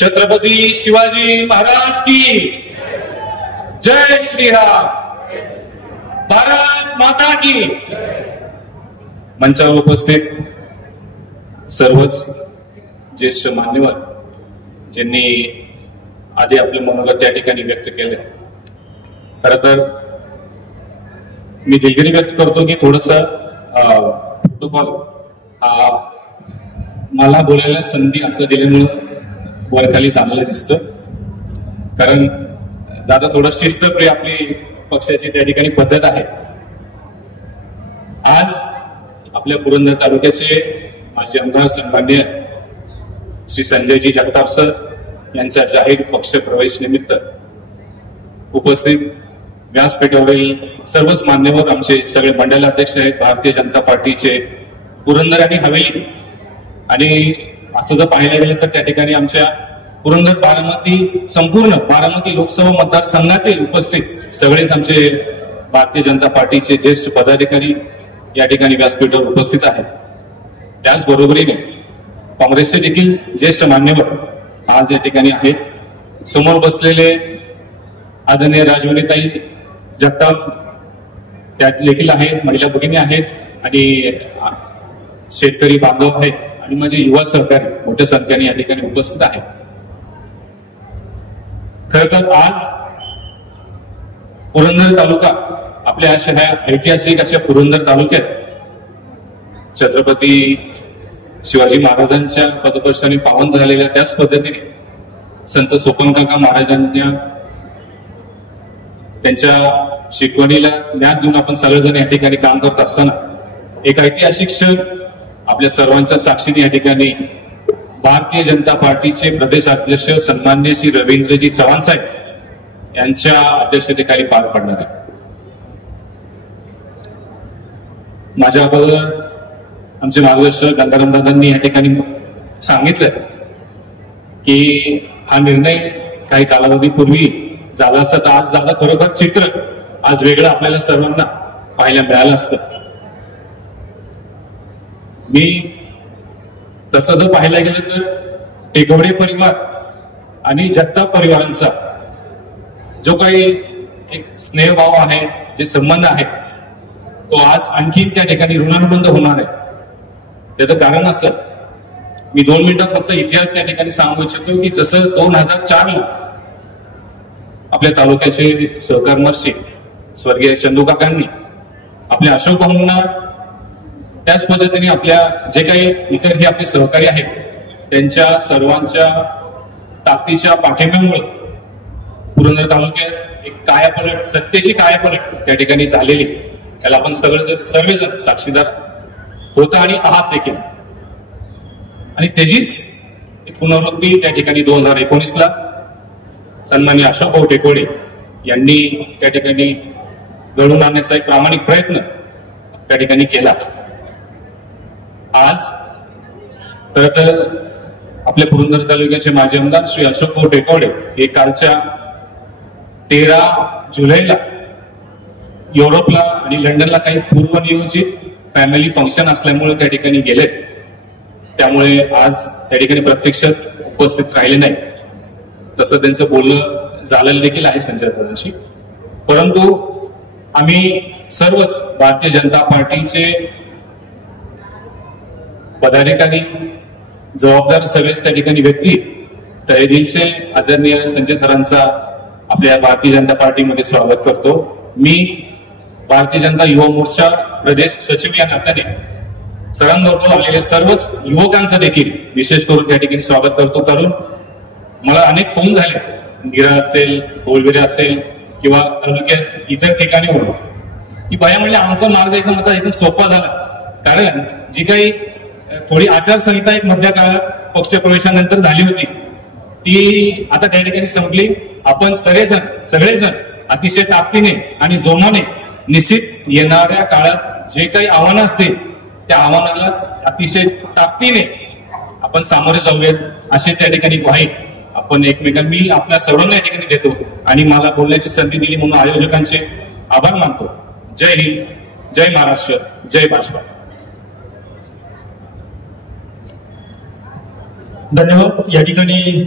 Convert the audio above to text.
छत्रपती शिवाजी महाराज की जय श्रीराम, भारत माता की। मंचावर उपस्थित सर्वच ज्येष्ठ मान्यवर ज्यांनी आधी आपले मनोगत या ठिकाणी व्यक्त केले, खरं तर मी दिलगिरी व्यक्त करतो की थोडंसं प्रोटोकॉल मला बोलायला संधी आता दिल्यामुळे वरखाली चांगलं दिसतं, कारण दादा थोडं शिस्तप्रिय आपली पक्षाची त्या ठिकाणी पद्धत आहे। आज आपल्या पुरंदर तालुक्याचे माजी आमदार सन्माननीय श्री संजयजी जगताप सर यांच्या जाहीर पक्ष प्रवेश निमित्त उपस्थित व्यासपीठावरील सर्वच मान्यवर, आमचे सगळे मंडल अध्यक्ष आहेत, भारतीय जनता पार्टीचे पुरंदर आणि हवेली, आणि असं जर पाहायला गेलं तर त्या ठिकाणी आमच्या पुरंदर बारामती, संपूर्ण बारामती लोकसभा मतदारसंघातील उपस्थित सगळेच आमचे भारतीय जनता पार्टीचे ज्येष्ठ पदाधिकारी या ठिकाणी व्यासपीठावर उपस्थित आहेत। त्याचबरोबरीने काँग्रेसचे देखील ज्येष्ठ मान्यवर आज या ठिकाणी आहेत। समोर बसलेले आदरणीय राजवनीताई जगताप त्या देखील आहेत, महिला भगिनी आहेत, आणि शेतकरी बांधव आहेत, आणि माझे युवा सहकारी मोठ्या संख्येने या ठिकाणी उपस्थित आहेत। खर तर आज पुरंदर तालुका आपल्या अशा ऐतिहासिक अशा पुरंदर तालुक्यात छत्रपती शिवाजी महाराजांच्या पदस्पर्शाने पावन झालेल्या त्याच पद्धतीने संत सोपनकाका महाराजांच्या त्यांच्या शिकवणीला ज्ञान देऊन आपण सगळेजण या ठिकाणी काम करत असताना एक ऐतिहासिक क्षण आपल्या सर्वांच्या साक्षीने या ठिकाणी भारतीय जनता पार्टीचे प्रदेश अध्यक्ष सन्माननीय श्री रवींद्रजी चव्हाण साहेब यांच्या अध्यक्षतेखाली पार पडणार आहे। माझ्या अगोदर आमचे मार्गदर्शक गंगाराम दादांनी या ठिकाणी सांगितलं की हा निर्णय काही कालावधीपूर्वी झाला असता तर आज दादा खरोखर चित्र आज वेगळं आपल्याला सर्वांना पाहायला मिळालं असतं। मी तसं जर पाहायला गेलं तर टेकवडे परिवार आणि जगताप परिवारांचा जो काही एक स्नेहभाव आहे, जे संबंध आहे, तो आज आणखी त्या ठिकाणी ऋणानुबंध होणार आहे। त्याचं कारण असं, मी 2 मिनिटात फक्त इतिहास त्या ठिकाणी सांगू इच्छितो की जसं 2004 ला आपल्या तालुक्याचे सहकारमर्षी स्वर्गीय चंदू काकांनी आपल्या अशोक भाऊंना, त्याच पद्धतीने आपल्या जे काही इतर हे आपले सहकारी आहेत त्यांच्या सर्वांच्या ताकदीच्या पाठिंब्यामुळे पुरंदर तालुक्यात एक कायापलट, सत्तेची कायापलट त्या ठिकाणी झालेली, त्याला आपण सर्वजण साक्षीदार होता आणि आहात देखील, आणि त्याचीच पुनरावृत्ती त्या ठिकाणी 2019 ला सन्माननीय अशोक भाऊ टेकोडे यांनी त्या ठिकाणी घडवून आणण्याचा एक प्रामाणिक प्रयत्न त्या ठिकाणी केला। आज तर आपल्या पुरंदर तालुक्याचे माजी आमदार श्री अशोक भाऊ टेकोडे हे कालच्या 13 जुलैला युरोपला आणि लंडनला काही पूर्वनियोजित फॅमिली फंक्शन असल्यामुळे त्या ठिकाणी गेले, त्यामुळे आज त्या ठिकाणी प्रत्यक्षात उपस्थित राहिले नाही। तसं त्यांचं बोलणं झालेलं देखील आहे संजय दादांशी, परंतु आम्ही सर्वच भारतीय जनता पार्टीचे पदाधिकारी, जबाबदार सगळेच त्या ठिकाणी व्यक्ती तहे दिल से आदरणीय संजय सरांचा आपल्या भारतीय जनता पार्टीमध्ये स्वागत करतो। मी भारतीय जनता युवा मोर्चा प्रदेश सचिव या नात्याने सरांबरोबर आलेल्या सर्वच युवकांचं देखील विशेष करून त्या ठिकाणी स्वागत करतो। कारण मला अनेक फोन झाले, गिरा असेल, होळविरे असेल किंवा तालुक्यात इतर ठिकाणी होतो की बाया म्हणजे आमचा मार्ग एकदम आता एकदम सोपा झाला, कारण जी काही थोडी आचारसंहिता एक मध्य काळात पक्ष प्रवेशानंतर झाली होती ती आता त्या ठिकाणी संपली। आपण सगळेजण अतिशय ताकदीने आणि जोमाने निश्चित येणाऱ्या काळात जे काही आव्हानं असतील त्या आव्हानाला अतिशय ताकदीने आपण सामोरे जाऊयात, अशी त्या ठिकाणी ग्वाही आपण मी आपल्या सर्वांना या ठिकाणी देतो, आणि मला बोलण्याची संधी दिली म्हणून आयोजकांचे आभार मानतो। जय हिंद, जय महाराष्ट्र, जय भाजपा। धन्यवाद। या ठिकाणी